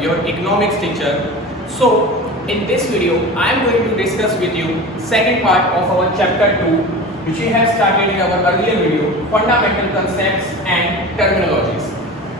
your economics teacher. So in this video I am going to discuss with you second part of our chapter 2, which we have started in our earlier video, fundamental concepts and terminologies.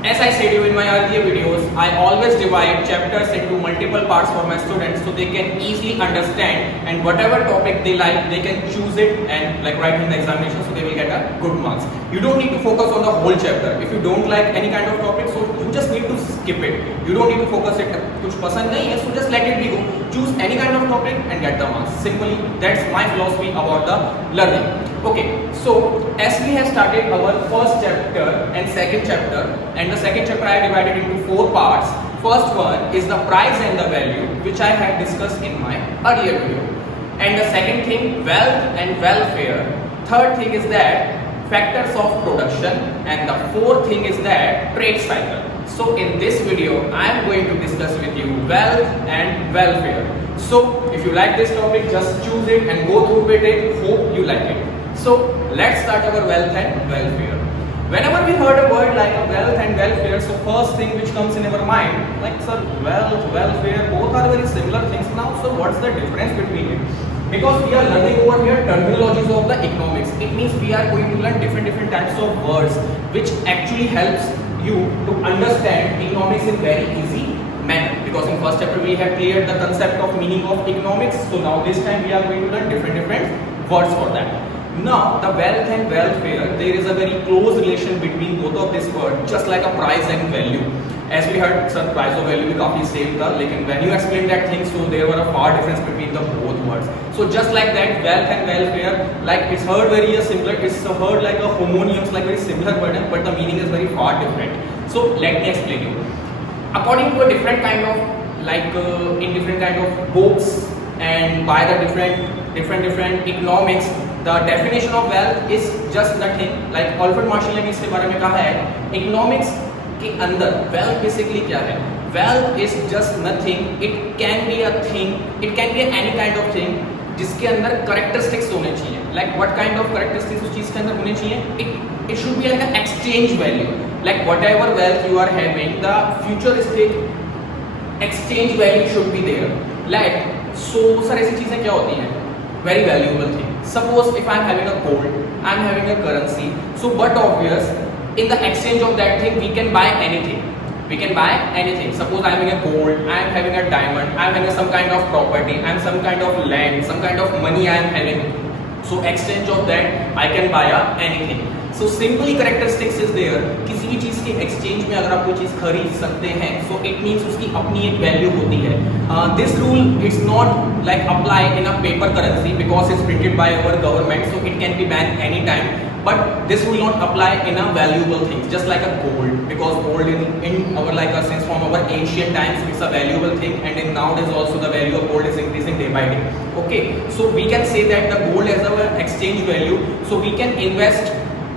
As I said you in my earlier videos, I always divide chapters into multiple parts for my students so they can easily understand, and whatever topic they like they can choose it and like write in the examination, so they will get a good marks. You don't need to focus on the whole chapter. If you don't like any kind of topic, so you just need to skip it. You don't need to focus it. कुछ पसंद नहीं है, so just let it be go. Choose any kind of topic and get the marks. Simply, that's my philosophy about the learning. Okay, so as we have started our first chapter and second chapter, and the second chapter I divided into 4 parts. First one is the price and the value, which I had discussed in my earlier video. And the second thing, wealth and welfare. Third thing is that factors of production, and the fourth thing is that trade cycle. So in this video I am going to discuss with you wealth and welfare. So if you like this topic, just choose it and go through with it. Hope you like it. So let's start our wealth and welfare. Whenever we heard a word like a wealth and welfare, so first thing which comes in our mind, like sir, wealth, welfare, both are very similar things now. So what's the difference between it? Because we are learning over here terminologies of the economics. It means we are going to learn different types of words, which actually helps you to understand economics in very easy manner. Because in first chapter we have cleared the concept of meaning of economics. So now this time we are going to learn different words for that. Now the wealth and welfare, there is a very close relation between both of these words, just like a price and value. As we heard, sir, price और value भी काफी same था, लेकिन when you explain that thing, so there were a far difference between the both words. So just like that, wealth and welfare, like it's heard very similar, it's heard like a homonyms, like very similar word, but the meaning is very far different. So let me explain you. According to a different kind of like in different kind of books and by the different economics, the definition of wealth is just nothing. Like Alfred Marshall ने भी इसके बारे में कहा है, economics के अंदर wealth basically क्या है? Wealth is just nothing. It can be a thing. It can be any kind of thing जिसके अंदर characteristics होने चाहिए. Like what kind of characteristics उस चीज के अंदर होने चाहिए? It should be like an exchange value. Like whatever wealth you are having, the futuristic exchange value should be there. Like so sir ऐसी चीजें क्या होती हैं? Very valuable thing. Suppose if I am having a gold, I am having a currency. So but obvious, in the exchange of that thing, we can buy anything. We can buy anything. Suppose I am having a gold, I am having a diamond, I am having some kind of property, I am some kind of land, some kind of money I am having. So exchange of that, I can buy anything. So simply characteristics is there. किसी भी चीज के exchange में अगर आप कोई चीज खरीद सकते हैं, so it means उसकी अपनी एक value होती है. This rule is not like apply in a paper currency because it's printed by our government, so it can be banned anytime. But this will not apply in a valuable thing, just like a gold, because gold in our like since from our ancient times it's a valuable thing, and in nowadays also the value of gold is increasing day by day. Okay, so we can say that the gold has our exchange value, so we can invest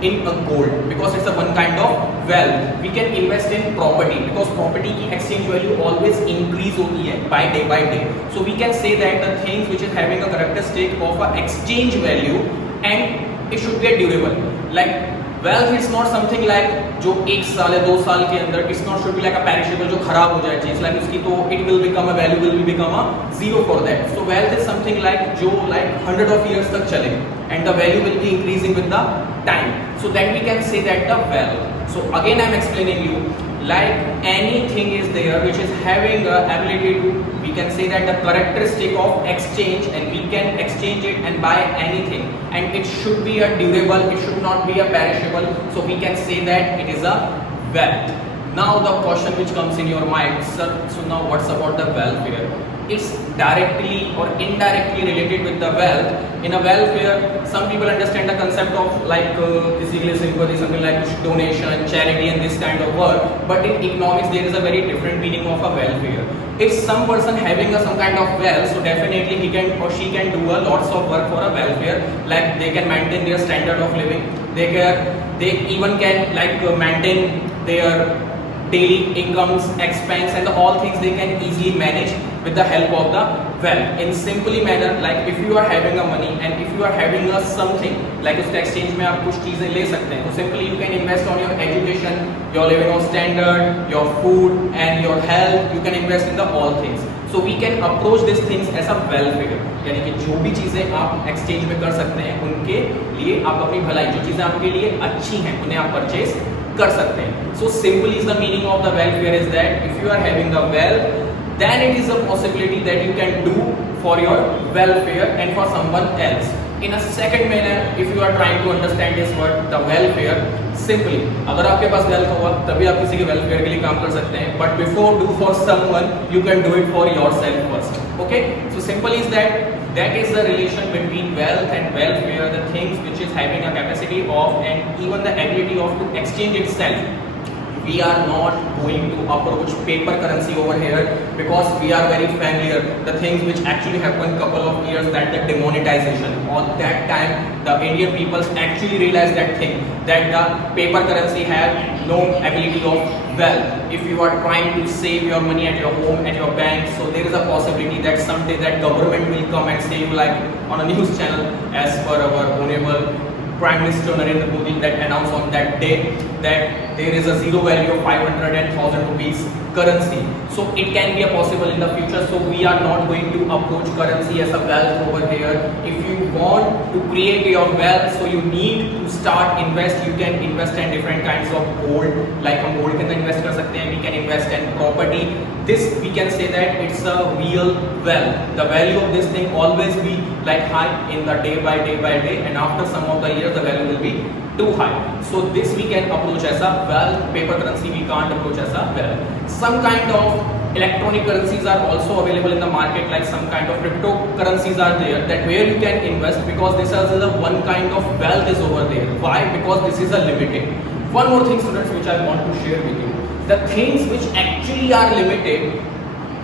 in a gold because it's a one kind of wealth. We can invest in property because property की exchange value always increase होती है by day. So we can say that the things which is having a characteristic of a exchange value, and it should be a durable. Like wealth is not something like जो 1 साल या 2 साल के अंदर, it's not should be like a perishable जो खराब हो जाए चीज, like उसकी तो it will become a value will become a zero for that. So wealth is something like जो like 100 of years तक चले, and the value will be increasing with the time. So that we can say that the wealth. So again I am explaining you, like anything is there which is having the ability to, we can say that the characteristic of exchange, and we can exchange it and buy anything, and it should be a durable, it should not be a perishable, so we can say that it is a wealth. Now the question which comes in your mind, sir, so now what's about the welfare? It's directly or indirectly related with the wealth. In a welfare, some people understand the concept of like basically simply something like donation, charity, and this kind of word. But in economics, there is a very different meaning of a welfare. If some person having some kind of wealth, so definitely he can or she can do a lots of work for a welfare. Like they can maintain their standard of living. They even can like maintain their daily incomes, expense, and all things they can easily manage. with the help of the wealth. In simply manner, like if you are having a money and if you are having a something, like उसके exchange में आप कुछ चीजें ले सकते हैं, तो simply you can invest on your education, your living of standard, your food and your health. You can invest in the all things. So we can approach these things as a wealth figure. यानी कि जो भी चीजें आप exchange में कर सकते हैं, उनके लिए आप अपनी भलाई, जो चीजें आपके लिए अच्छी हैं, उन्हें आप purchase कर सकते हैं. So simply is the meaning of the wealth figure is that if you are having the wealth, then it is a possibility that you can do for your welfare and for someone else. In a second manner, if you are trying to understand this word, the welfare, simply, अगर आपके पास wealth होगा, तभी आप किसी के welfare के लिए काम कर सकते हैं. But before do for someone, you can do it for yourself first. Okay? So simple is that is the relation between wealth and welfare, the things which is having a capacity of and even the ability of to exchange itself. We are not going to approach paper currency over here because we are very familiar the things which actually happened couple of years, that the demonetization. On that time the Indian peoples actually realized that thing, that the paper currency have no ability of wealth. If you are trying to save your money at your home, at your bank, so there is a possibility that someday that government will come and say you, like on a news channel as per our honorable Prime Minister Narendra Modi that announced on that day that there is a zero value of 500 and 1000 rupees currency. So it can be a possible in the future. So we are not going to approach currency as a wealth over here. If you want to create your wealth, so you need to start invest. You can invest in different kinds of gold, like हम gold के अंदर invest कर सकते हैं. We can invest in property. This we can say that it's a real wealth. The value of this thing always be like high in the day by day, and after some of the years the value will be too high. So this we can approach as a wealth. Paper currency we can't approach as a wealth. Some kind of electronic currencies are also available in the market, like some kind of cryptocurrencies are there, that where you can invest, because this is the one kind of wealth is over there. Why? Because this is a limited. One more thing, students, which I want to share with you. The things which actually are limited,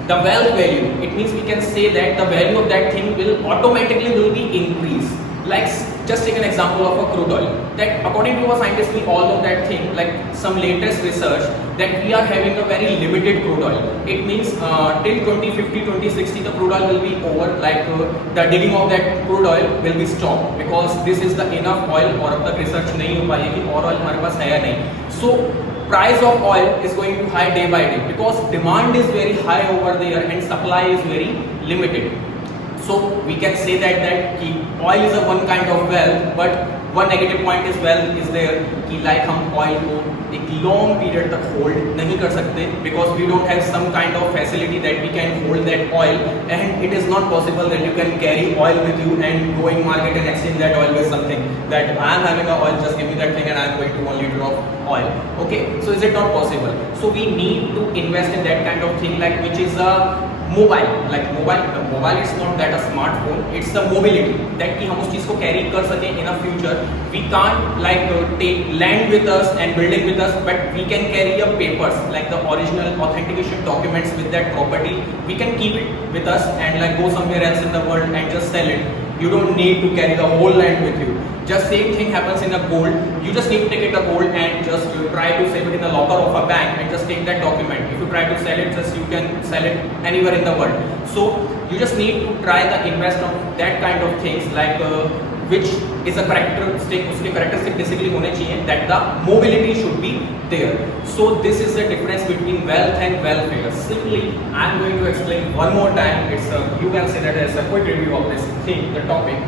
the wealth value, it means we can say that the value of that thing will automatically be increased. Like just take an example of a crude oil, that according to a scientist we all know that thing, like some latest research, that we are having a very limited crude oil. It means till 2050, 2060 the crude oil will be over, like the digging of that crude oil will be stopped, because this is the enough oil, और अब तक research नहीं हो पाई है कि और oil हमारे पास है या नहीं. So price of oil is going to high day by day, because demand is very high over there and supply is very limited. So we can say that oil is a one kind of wealth, but one negative point is wealth is there कि like हम oil को एक long period तक hold नहीं कर सकते, because we don't have some kind of facility that we can hold that oil, and it is not possible that you can carry oil with you and go in market and exchange that oil with something, that I am having a oil, just give me that thing and I am going to 1 liter of oil. Okay, so is it not possible? So we need to invest in that kind of thing, like which is a mobile, like mobile is not that a smartphone, it's the mobility that कि हम उस चीज को carry कर सकें in a future. We can't like take land with us and building with us, but we can carry a papers, like the original authentication documents with that property. We can keep it with us and like go somewhere else in the world and just sell it. You don't need to carry the whole land with you. Just same thing happens in a gold. You just need to take the gold and just try to save it in the locker of a bank and just take that document. If you try to sell it, just you can sell it anywhere in the world. So you just need to try the invest of that kind of things, like which is a characteristic. उसके characteristic basically होने चाहिए that the mobility should be there. So this is the difference between wealth and welfare. Simply, I am going to explain one more time. It's a, you can say that as a quick review of this thing, the topic.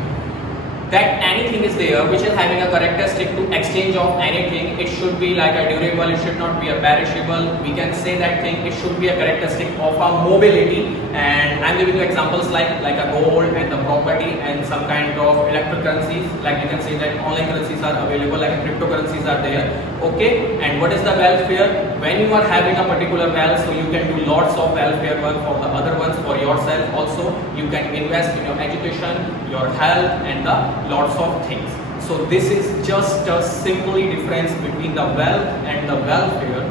That anything is there which is having a characteristic to exchange of anything. It should be like a durable, it should not be a perishable. We can say that thing, it should be a characteristic of a mobility. And I'm giving you examples like a gold and the property and some kind of electric currencies. Like you can say that online currencies are available, like cryptocurrencies are there. Okay, and what is the welfare? When you are having a particular wealth, so you can do lots of welfare work for the other ones, for yourself also. You can invest in your education, your health, and the lots of things. So this is just a simply difference between the wealth and the welfare.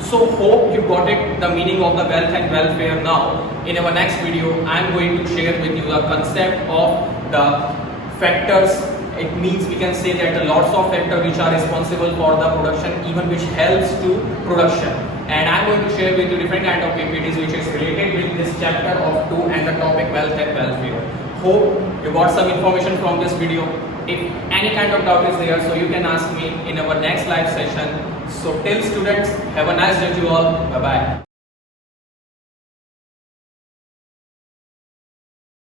So hope you got it, the meaning of the wealth and welfare now. In our next video, I am going to share with you the concept of the factors. It means we can say that the lots of factors which are responsible for the production, even which helps to production. And I am am going to share with you different kind of PPTs which is related with this chapter of 2 and the topic wealth and welfare. Hope you got some information from this video. If any kind of doubt is there, so you can ask me in our next live session. So till students, have a nice day to all. Bye bye.